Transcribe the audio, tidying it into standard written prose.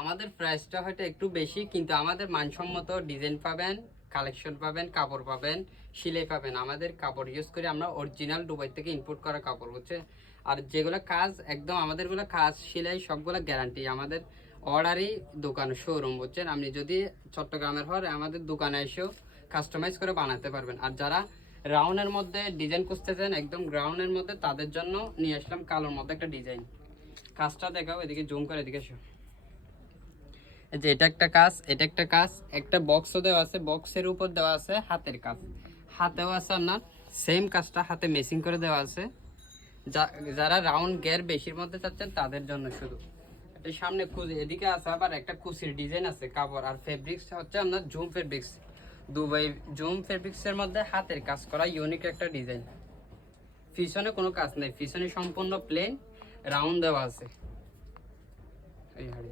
আমাদের প্রাইসটা হয়তো একটু বেশি, কিন্তু আমাদের মানসম্মত ডিজাইন পাবেন, কালেকশন পাবেন, কাপড় পাবেন, সেলাই পাবেন। আমাদের কাপড় ইউজ করে আমরা অরিজিনাল দুবাই থেকে ইম্পোর্ট করা কাপড় হচ্ছে। আর যেগুলো কাজ একদম আমাদেরগুলো কাজ সেলাই সবগুলো গ্যারান্টি। আমাদের অর্ডারই দোকান শোরুম বুঝছেন। আপনি যদি চট্টগ্রামের হন আমাদের দোকানে এসেও কাস্টমাইজ করে বানাতে পারবেন। আর যারা রাউন্ডের মধ্যে ডিজাইন খুঁজতেছেন একদম গ্রাউন্ডের মধ্যে, তাদের জন্য নিয়ে আসলাম কালোর মধ্যে একটা ডিজাইন। কাজটা দেখাও, এদিকে জুম করে এদিকে এসো। যে এটা একটা কাজ, এটা একটা কাজ, একটা বক্সও দেওয়া আছে, বক্সের উপর দেওয়া আছে হাতের কাজ, হাতেও আছে আপনার সেম কাজটা হাতে মেসিং করে দেওয়া আছে। যারা রাউন্ড গের বেশির মধ্যে চাচ্ছেন তাদের জন্য শুধু। এর সামনে এদিকে আছে আবার একটা কুচির ডিজাইন আছে কাপড়। আর ফেব্রিক্স হচ্ছে আপনার জুম ফেব্রিক্স, দুবাই জুম ফেব্রিক্সের মধ্যে হাতের কাজ করা ইউনিক একটা ডিজাইন। পিছনে কোনো কাজ নেই, পিছনে সম্পূর্ণ প্লেন রাউন্ড দেওয়া আছে। এই হাড়ি